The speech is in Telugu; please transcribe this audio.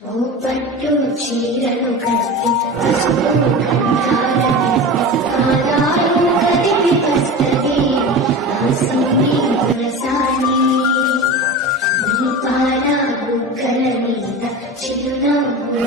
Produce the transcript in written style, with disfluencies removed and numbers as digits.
ఓ పట్టు చీరలు కట్టి పసుపు కాలాలు కదిపి వస్తది ఆసంగి తులసాని దీపాల బుగ్గల మీద చిరునవ్వు